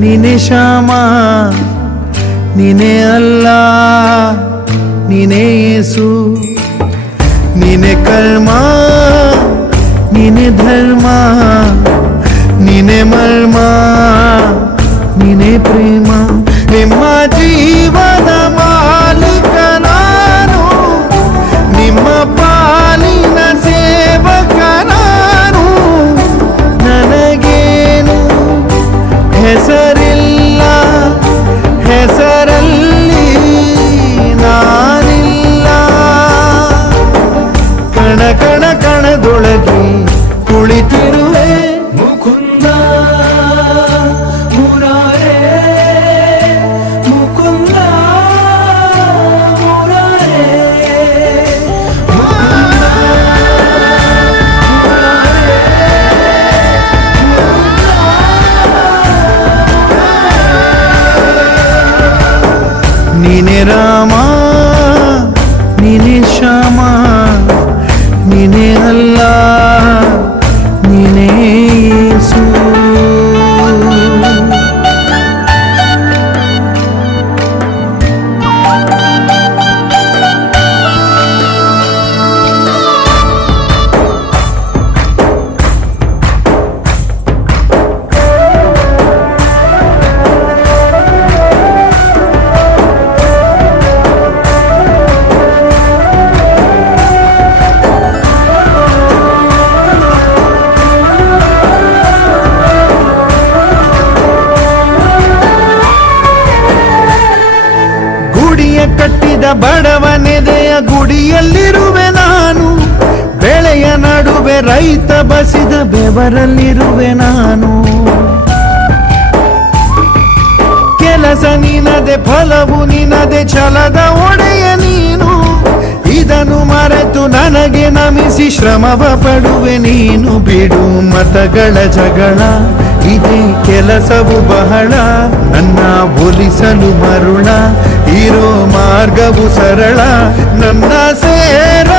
ನೀನೆ ಶ್ಯಾಮ ನೀನೆ ಅಲ್ಲ ನೀನೆ ಯೇಸು ನೀನೆ ಕರ್ಮ ನೀನೆ ಧರ್ಮ ನೀನೆ ಮರ್ಮ ನೀನೆ ಪ್ರೇಮ ನಿಮ್ಮ ಜೀವನ ಮಾಲೀಕ ನಾನು ನಿಮ್ಮ ಪಾಲಿನ ಸೇವಕ ನಾನು ನನಗೇನು ಹೆಸರಿಲ್ಲ ಹೆಸರಲ್ಲಿ ನಾನಿಲ್ಲ ಕಣ ಕಣ ಕಣದೊಳಗೆ ಕುಳಿತಿರುವೆ ಮುಕುಂದ ಮುರಾರೇ ಮುಕುಂದ ಮುರಾರೇ ನೀನೆ ರಾಮ ನೀನೆ ಶ್ಯಾಮ ನೀನೆ ಅಲ್ಲ ನೀನೆ ಯೇಸು ಕಟ್ಟಿದ ಬಡವನೆದೆಯ ಗುಡಿಯಲ್ಲಿರುವೆ ನಾನು ಬೆಳೆಯ ನಡುವೆ ರೈತ ಬಸಿದ ಬೆವರಲ್ಲಿರುವೆ ನಾನು ಕೆಲಸ ನಿನದೆ ಫಲವು ನಿನದೆ ಛಲದ ಒಡೆಯ ನೀನು ಇದನ್ನು ಮರೆತು ನನಗೆ ನಮಿಸಿ ಶ್ರಮವ ಪಡುವೆ ನೀನು ಬಿಡು ಮತಗಳ ಜಗಳ ಇದೇ ಕೆಲಸವು ಬಹಳ ನನ್ನ ಒಲಿಸಲು ಮರುಳ ಇರೋ ಮಾರ್ಗವು ಸರಳ ನನ್ನ ಸೇರ